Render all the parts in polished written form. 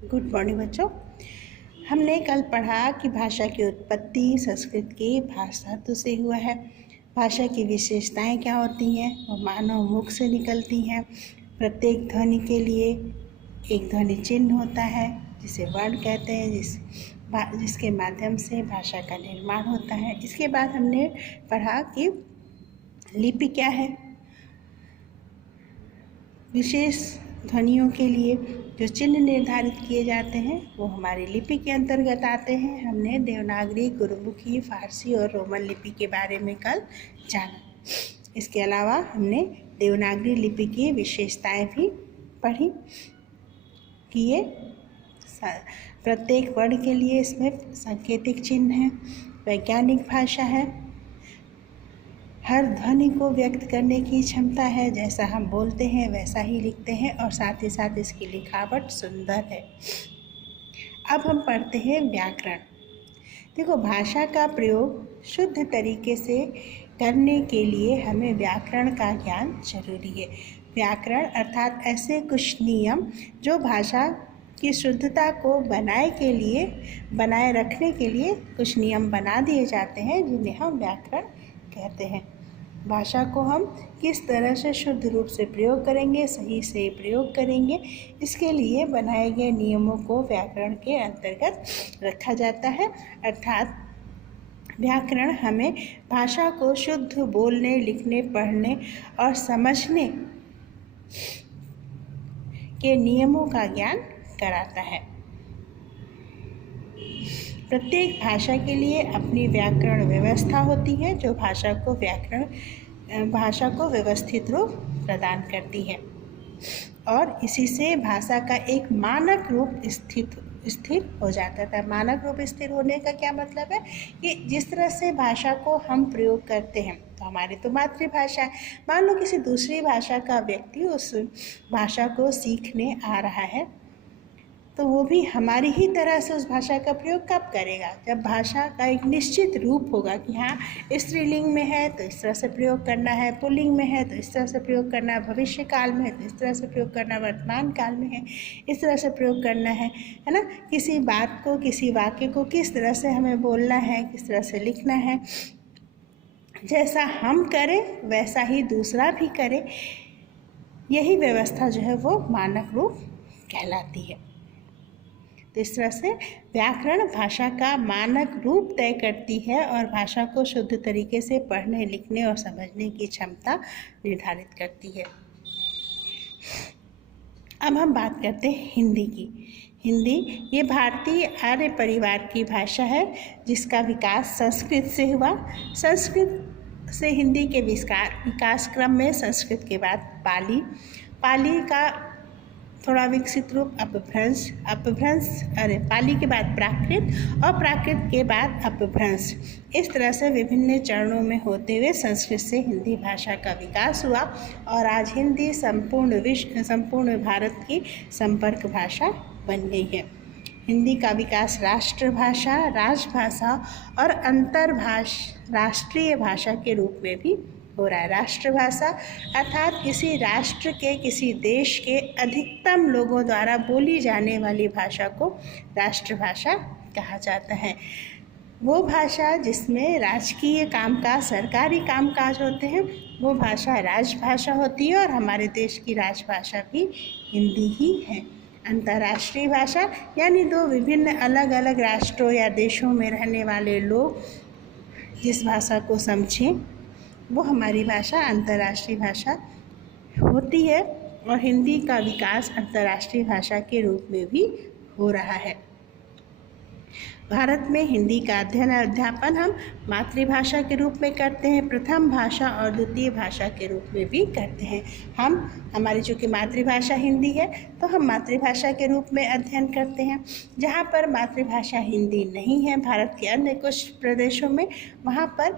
Good morning बच्चों। हमने कल पढ़ा कि भाषा की उत्पत्ति संस्कृत के भाषातु से हुआ है। भाषा की विशेषताएं क्या होती हैं, वो मानव मुख से निकलती हैं। प्रत्येक ध्वनि के लिए एक ध्वनि चिन्ह होता है जिसे वर्ण कहते हैं, जिसके माध्यम से भाषा का निर्माण होता है। इसके बाद हमने पढ़ा कि लिपि क्या है। विशेष ध्वनियों के लिए जो चिन्ह निर्धारित किए जाते हैं वो हमारी लिपि के अंतर्गत आते हैं। हमने देवनागरी, गुरुमुखी, फारसी और रोमन लिपि के बारे में कल जाना। इसके अलावा हमने देवनागरी लिपि की विशेषताएं भी पढ़ी कि ये प्रत्येक वर्ण के लिए इसमें सांकेतिक चिन्ह है, वैज्ञानिक भाषा है, हर ध्वनि को व्यक्त करने की क्षमता है, जैसा हम बोलते हैं वैसा ही लिखते हैं, और साथ ही साथ इसकी लिखावट सुंदर है। अब हम पढ़ते हैं व्याकरण। देखो, भाषा का प्रयोग शुद्ध तरीके से करने के लिए हमें व्याकरण का ज्ञान जरूरी है। व्याकरण अर्थात ऐसे कुछ नियम जो भाषा की शुद्धता को बनाए रखने के लिए कुछ नियम बना दिए जाते हैं, जिन्हें हम व्याकरण कहते हैं। भाषा को हम किस तरह से शुद्ध रूप से प्रयोग करेंगे, सही से प्रयोग करेंगे, इसके लिए बनाए गए नियमों को व्याकरण के अंतर्गत रखा जाता है। अर्थात व्याकरण हमें भाषा को शुद्ध बोलने, लिखने, पढ़ने और समझने के नियमों का ज्ञान कराता है। प्रत्येक भाषा के लिए अपनी व्याकरण व्यवस्था होती है जो भाषा को व्यवस्थित रूप प्रदान करती है, और इसी से भाषा का एक मानक रूप स्थिर हो जाता था। मानक रूप स्थिर होने का क्या मतलब है कि जिस तरह से भाषा को हम प्रयोग करते हैं, तो हमारी तो मातृभाषा है। मान लो किसी दूसरी भाषा का व्यक्ति उस भाषा को सीखने आ रहा है, तो वो भी हमारी ही तरह से उस भाषा का प्रयोग कब करेगा, जब भाषा का एक निश्चित रूप होगा कि हाँ, स्त्रीलिंग में है तो इस तरह से प्रयोग करना है, पुल्लिंग में है तो इस तरह से प्रयोग करना है, भविष्य काल में है तो इस तरह से प्रयोग करना है, वर्तमान काल में है इस तरह से प्रयोग करना है ना। किसी बात को, किसी वाक्य को किस तरह से हमें बोलना है, किस तरह से लिखना है, जैसा हम करें वैसा ही दूसरा भी करे, यही व्यवस्था जो है वो मानक रूप कहलाती है। तो इस तरह से व्याकरण भाषा का मानक रूप तय करती है और भाषा को शुद्ध तरीके से पढ़ने, लिखने और समझने की क्षमता निर्धारित करती है। अब हम बात करते हैं हिंदी की। हिंदी ये भारतीय आर्य परिवार की भाषा है जिसका विकास संस्कृत से हुआ। संस्कृत से हिंदी के विकास क्रम में संस्कृत के बाद पाली का थोड़ा विकसित रूप पाली के बाद प्राकृत और प्राकृत के बाद अपभ्रंश, इस तरह से विभिन्न चरणों में होते हुए संस्कृत से हिंदी भाषा का विकास हुआ, और आज हिंदी संपूर्ण भारत की संपर्क भाषा बन गई है। हिंदी का विकास राष्ट्रभाषा, राजभाषा और राष्ट्रीय भाषा के रूप में भी हो रहा है। राष्ट्रभाषा अर्थात किसी राष्ट्र के, किसी देश के अधिकतम लोगों द्वारा बोली जाने वाली भाषा को राष्ट्रभाषा कहा जाता है। वो भाषा जिसमें राजकीय कामकाज, सरकारी कामकाज होते हैं, वो भाषा राजभाषा होती है, और हमारे देश की राजभाषा भी हिंदी ही है। अंतर्राष्ट्रीय भाषा यानी दो विभिन्न अलग अलग राष्ट्रों या देशों में रहने वाले लोग जिस भाषा को समझें, वो हमारी भाषा अंतर्राष्ट्रीय भाषा होती है, और हिंदी का विकास अंतर्राष्ट्रीय भाषा के रूप में भी हो रहा है। भारत में हिंदी का अध्यापन हम मातृभाषा के रूप में करते हैं, प्रथम भाषा और द्वितीय भाषा के रूप में भी करते हैं। हमारी चूँकि मातृभाषा हिंदी है तो हम मातृभाषा के रूप में अध्ययन करते हैं। जहाँ पर मातृभाषा हिंदी नहीं है, भारत के अन्य कुछ प्रदेशों में, वहाँ पर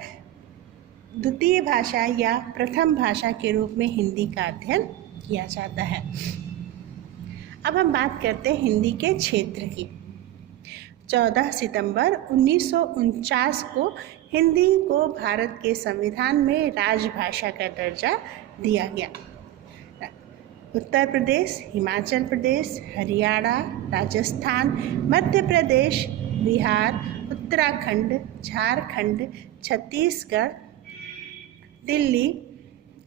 द्वितीय भाषा या प्रथम भाषा के रूप में हिंदी का अध्ययन किया जाता है। अब हम बात करते हैं हिंदी के क्षेत्र की। 14 सितंबर 1949 को हिंदी को भारत के संविधान में राजभाषा का दर्जा दिया गया। उत्तर प्रदेश, हिमाचल प्रदेश, हरियाणा, राजस्थान, मध्य प्रदेश, बिहार, उत्तराखंड, झारखंड, छत्तीसगढ़, दिल्ली,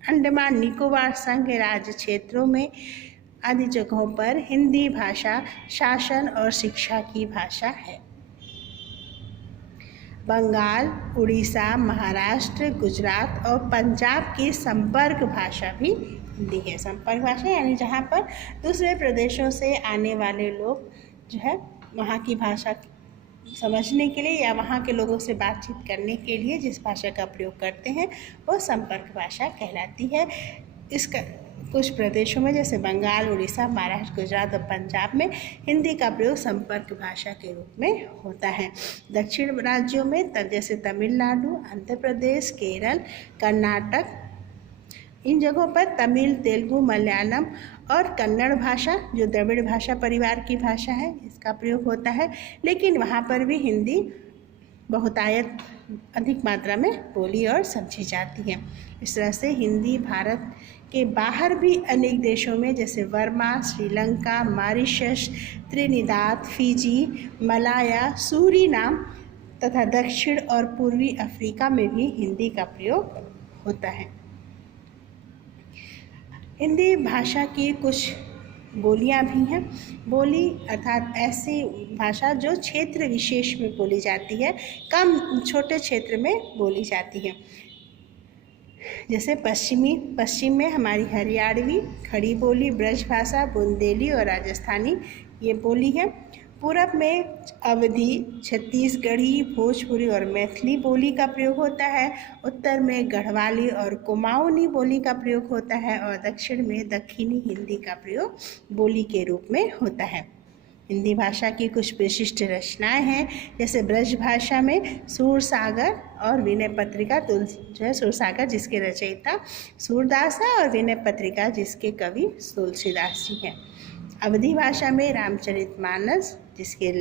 अंडमान निकोबार संघ राज्य क्षेत्रों में आदि जगहों पर हिंदी भाषा शासन और शिक्षा की भाषा है। बंगाल, उड़ीसा, महाराष्ट्र, गुजरात और पंजाब की संपर्क भाषा भी हिंदी है। संपर्क भाषा यानी जहाँ पर दूसरे प्रदेशों से आने वाले लोग जो है वहाँ की भाषा समझने के लिए या वहाँ के लोगों से बातचीत करने के लिए जिस भाषा का प्रयोग करते हैं वो संपर्क भाषा कहलाती है। इसका कुछ प्रदेशों में जैसे बंगाल, उड़ीसा, महाराष्ट्र, गुजरात और पंजाब में हिंदी का प्रयोग संपर्क भाषा के रूप में होता है। दक्षिण राज्यों में जैसे तमिलनाडु, आंध्र प्रदेश, केरल, कर्नाटक, इन जगहों पर तमिल, तेलुगु, मलयालम और कन्नड़ भाषा जो द्रविड़ भाषा परिवार की भाषा है इसका प्रयोग होता है। लेकिन वहाँ पर भी हिंदी बहुतायत अधिक मात्रा में बोली और समझी जाती है। इस तरह से हिंदी भारत के बाहर भी अनेक देशों में जैसे Burma, Sri Lanka, Mauritius, Trinidad, Fiji, Malaya, Suriname तथा दक्षिण और पूर्वी अफ्रीका में भी हिंदी का प्रयोग होता है। हिंदी भाषा की कुछ बोलियां भी हैं। बोली अर्थात ऐसी भाषा जो क्षेत्र विशेष में बोली जाती है, कम छोटे क्षेत्र में बोली जाती है। जैसे पश्चिम में हमारी हरियाणवी, खड़ी बोली, ब्रज भाषा, बुंदेली और राजस्थानी ये बोली है। पूरब में अवधी, छत्तीसगढ़ी, भोजपुरी और मैथिली बोली का प्रयोग होता है। उत्तर में गढ़वाली और कुमाऊनी बोली का प्रयोग होता है और दक्षिण में दक्षिणी हिंदी का प्रयोग बोली के रूप में होता है। हिंदी भाषा की कुछ विशिष्ट रचनाएं हैं जैसे ब्रज भाषा में सूरसागर और विनय पत्रिका जो है सूरसागर जिसके रचयिता सूरदास है और विनय पत्रिका जिसके कवि तुलसीदास जी हैं। अवधी भाषा में रामचरितमानस जिसके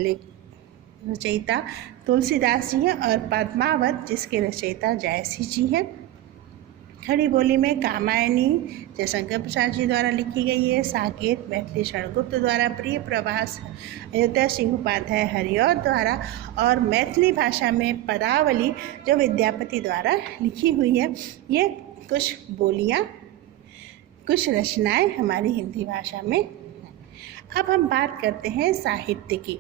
रचयिता तुलसीदास जी हैं और पद्मावत जिसके रचयिता जयसिंह जी हैं। खड़ी बोली में कामायनी जयशंकर प्रसाद जी द्वारा लिखी गई है। साकेत मैथिली शरणगुप्त द्वारा, प्रिय प्रभास अयोध्या सिंह उपाध्याय हरिऔध द्वारा और मैथिली भाषा में पदावली जो विद्यापति द्वारा लिखी हुई है। ये कुछ बोलियाँ, कुछ रचनाएं हमारी हिंदी भाषा में। अब हम बात करते हैं साहित्य की।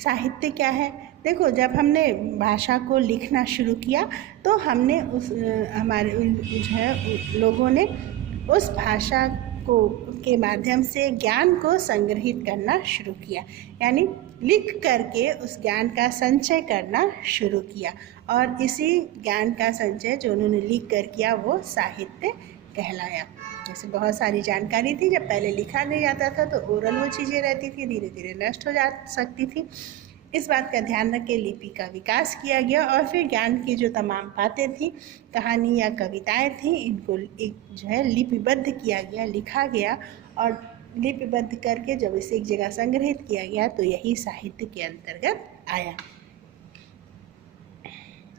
साहित्य क्या है? देखो, जब हमने भाषा को लिखना शुरू किया तो हमने हमारे जो है लोगों ने उस भाषा को के माध्यम से ज्ञान को संग्रहित करना शुरू किया, यानी लिख करके उस ज्ञान का संचय करना शुरू किया। और इसी ज्ञान का संचय जो उन्होंने लिख कर किया वो साहित्य कहलाया। जैसे बहुत सारी जानकारी थी, जब पहले लिखा नहीं जाता था तो ओरल वो चीज़ें रहती थी, धीरे धीरे नष्ट हो जा सकती थी। इस बात का ध्यान रख के लिपि का विकास किया गया और फिर ज्ञान की जो तमाम बातें थी, कहानी या कविताएं थी, इनको एक जो है लिपिबद्ध किया गया, लिखा गया और लिपिबद्ध करके जब इसे एक जगह संग्रहित किया गया तो यही साहित्य के अंतर्गत आया।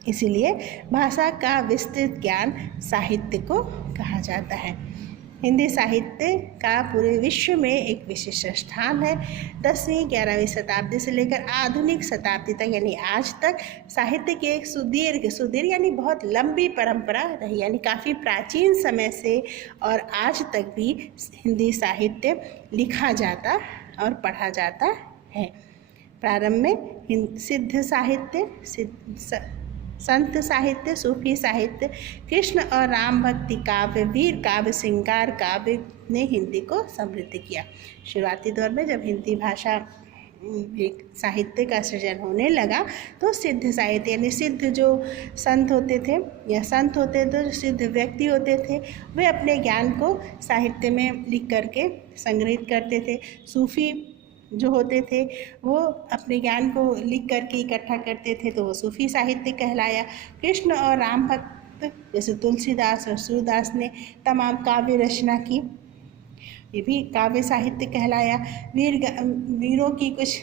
इसीलिए भाषा का विस्तृत ज्ञान साहित्य को कहा जाता है। हिंदी साहित्य का पूरे विश्व में एक विशिष्ट स्थान है। 10वीं 11वीं शताब्दी से लेकर आधुनिक शताब्दी तक यानी आज तक साहित्य की एक सुदीर्घ यानी बहुत लंबी परंपरा रही, यानी काफ़ी प्राचीन समय से और आज तक भी हिंदी साहित्य लिखा जाता और पढ़ा जाता है। प्रारंभ में सिद्ध साहित्य, संत साहित्य, सूफी साहित्य, कृष्ण और राम भक्ति काव्य, वीर काव्य, श्रृंगार काव्य ने हिंदी को समृद्ध किया। शुरुआती दौर में जब हिंदी भाषा एक साहित्य का सृजन होने लगा तो सिद्ध साहित्य यानी सिद्ध जो संत होते थे या संत होते थे, जो सिद्ध व्यक्ति होते थे, वे अपने ज्ञान को साहित्य में लिख करके संग्रहित करते थे। सूफी जो होते थे वो अपने ज्ञान को लिख करके इकट्ठा करते थे तो वो सूफी साहित्य कहलाया। कृष्ण और राम भक्त जैसे तुलसीदास और सूरदास ने तमाम काव्य रचना की, ये भी काव्य साहित्य कहलाया। वीरों की कुछ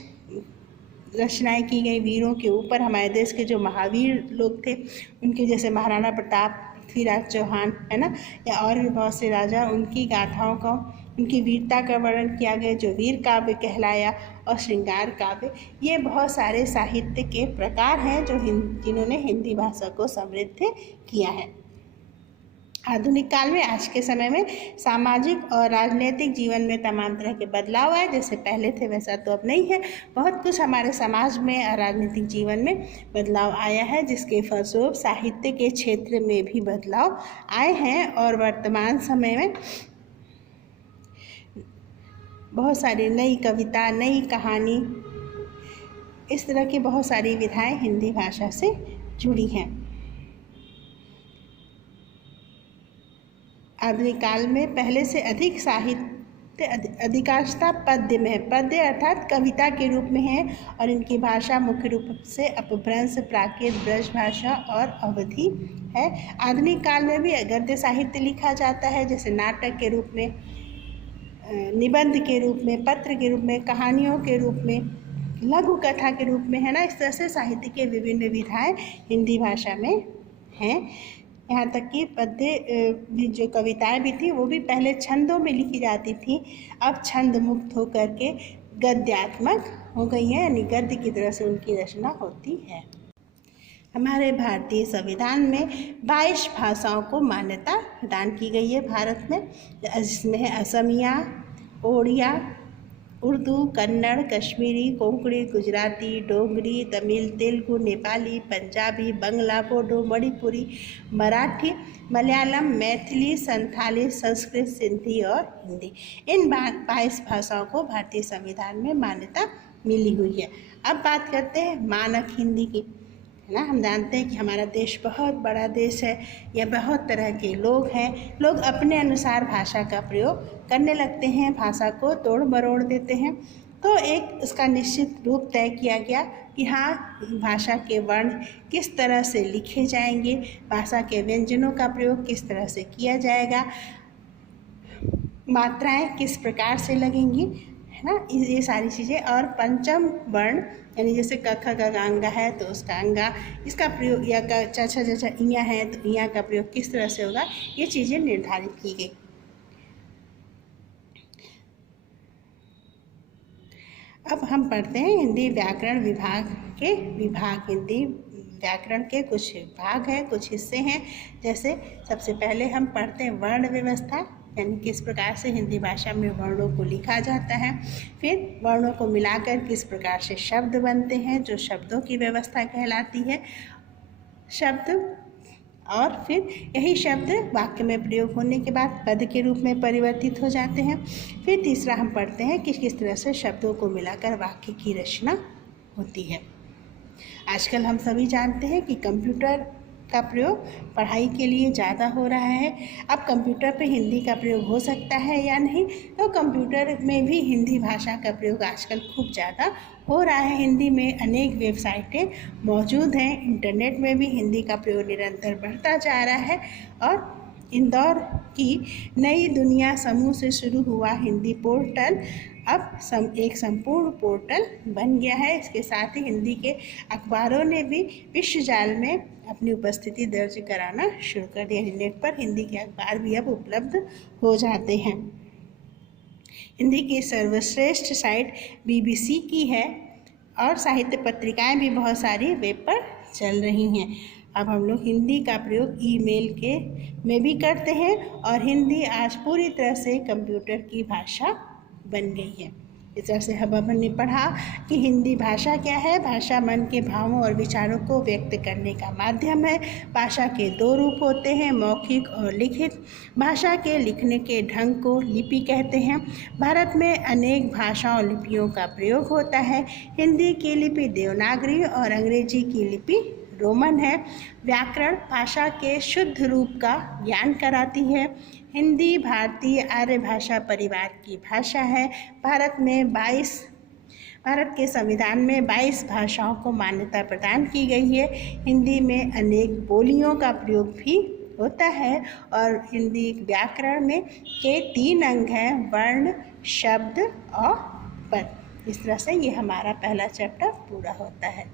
रचनाएं की गई, वीरों के ऊपर हमारे देश के जो महावीर लोग थे उनके जैसे महाराणा प्रताप पृथ्वीराज चौहान, है ना, या और भी बहुत से राजा, उनकी गाथाओं का, उनकी वीरता का वर्णन किया गया जो वीर काव्य कहलाया, और श्रृंगार काव्य। ये बहुत सारे साहित्य के प्रकार हैं जो जिन्होंने हिंदी भाषा को समृद्ध किया है। आधुनिक काल में, आज के समय में सामाजिक और राजनीतिक जीवन में तमाम तरह के बदलाव आए। जैसे पहले थे वैसा तो अब नहीं है। बहुत कुछ हमारे समाज में और राजनीतिक जीवन में बदलाव आया है, जिसके फलस्वरूप साहित्य के क्षेत्र में भी बदलाव आए हैं। और वर्तमान समय में बहुत सारी नई कविता, नई कहानी, इस तरह की बहुत सारी विधाएं हिंदी भाषा से जुड़ी हैं। आधुनिक काल में पहले से अधिक साहित्य अधिकांशतः पद्य में है। पद्य अर्थात कविता के रूप में है, और इनकी भाषा मुख्य रूप से अपभ्रंश, प्राकृत, ब्रज भाषा और अवधी है। आधुनिक काल में भी गद्य साहित्य लिखा जाता है, जैसे नाटक के रूप में, निबंध के रूप में, पत्र के रूप में, कहानियों के रूप में, लघु कथा के रूप में, है ना। इस तरह से साहित्य के विभिन्न विधाएं हिंदी भाषा में हैं। यहाँ तक कि पद्य जो कविताएं भी थी वो भी पहले छंदों में लिखी जाती थी, अब छंद मुक्त होकर के गद्यात्मक हो गई हैं, यानी गद्य की तरह से उनकी रचना होती है। हमारे भारतीय संविधान में 22 भाषाओं को मान्यता प्रदान की गई है भारत में, जिसमें है असमिया, ओड़िया, उर्दू, कन्नड़, कश्मीरी, कोंकणी, गुजराती, डोगरी, तमिल, तेलुगु, नेपाली, पंजाबी, बंगला, बोडो, मणिपुरी, मराठी, मलयालम, मैथिली, संथाली, संस्कृत, सिंधी और हिंदी। इन 22 भाषाओं को भारतीय संविधान में मान्यता मिली हुई है। अब बात करते हैं मानक हिंदी की, है ना। हम जानते हैं कि हमारा देश बहुत बड़ा देश है, या बहुत तरह के लोग हैं। लोग अपने अनुसार भाषा का प्रयोग करने लगते हैं, भाषा को तोड़ मरोड़ देते हैं। तो एक उसका निश्चित रूप तय किया गया कि हाँ, भाषा के वर्ण किस तरह से लिखे जाएंगे, भाषा के व्यंजनों का प्रयोग किस तरह से किया जाएगा, मात्राएं किस प्रकार से लगेंगी, है ना, ये सारी चीज़ें। और पंचम वर्ण, यानी जैसे क ख ग घ अंगा है तो उसका अंगा, इसका प्रयोग, या च छ ज छ इया है तो इया का प्रयोग किस तरह से होगा, ये चीज़ें निर्धारित की गई। अब हम पढ़ते हैं हिंदी व्याकरण विभाग के विभाग। हिंदी व्याकरण के कुछ भाग हैं, कुछ हिस्से हैं। जैसे सबसे पहले हम पढ़ते हैं वर्ण व्यवस्था, यानी किस प्रकार से हिंदी भाषा में वर्णों को लिखा जाता है। फिर वर्णों को मिलाकर किस प्रकार से शब्द बनते हैं, जो शब्दों की व्यवस्था कहलाती है शब्द। और फिर यही शब्द वाक्य में प्रयोग होने के बाद पद के रूप में परिवर्तित हो जाते हैं। फिर तीसरा हम पढ़ते हैं कि किस तरह से शब्दों को मिलाकर वाक्य की रचना होती है। आजकल हम सभी जानते हैं कि कंप्यूटर का प्रयोग पढ़ाई के लिए ज़्यादा हो रहा है। अब कंप्यूटर पे हिंदी का प्रयोग हो सकता है या नहीं, तो कंप्यूटर में भी हिंदी भाषा का प्रयोग आजकल खूब ज़्यादा हो रहा है। हिंदी में अनेक वेबसाइटें मौजूद हैं, इंटरनेट में भी हिंदी का प्रयोग निरंतर बढ़ता जा रहा है। और इंदौर की नई दुनिया समूह से शुरू हुआ हिंदी पोर्टल अब एक संपूर्ण पोर्टल बन गया है। इसके साथ ही हिंदी के अखबारों ने भी विश्व जाल में अपनी उपस्थिति दर्ज कराना शुरू कर दिया। नेट पर हिंदी के अखबार भी अब उपलब्ध हो जाते हैं। हिंदी की सर्वश्रेष्ठ साइट BBC की है, और साहित्य पत्रिकाएं भी बहुत सारी वेब पर चल रही हैं। अब हम लोग हिंदी का प्रयोग ईमेल में भी करते हैं, और हिंदी आज पूरी तरह से कंप्यूटर की भाषा बन गई है। इस तरह से अब हमने पढ़ा कि हिंदी भाषा क्या है। भाषा मन के भावों और विचारों को व्यक्त करने का माध्यम है। भाषा के 2 रूप होते हैं, मौखिक और लिखित। भाषा के लिखने के ढंग को लिपि कहते हैं। भारत में अनेक भाषाओं लिपियों का प्रयोग होता है। हिंदी की लिपि देवनागरी और अंग्रेजी की लिपि रोमन है। व्याकरण भाषा के शुद्ध रूप का ज्ञान कराती है। हिंदी भारतीय आर्य भाषा परिवार की भाषा है। भारत के संविधान में 22 भाषाओं को मान्यता प्रदान की गई है। हिंदी में अनेक बोलियों का प्रयोग भी होता है, और हिंदी व्याकरण में के 3 अंग हैं, वर्ण, शब्द और पद। इस तरह से ये हमारा पहला चैप्टर पूरा होता है।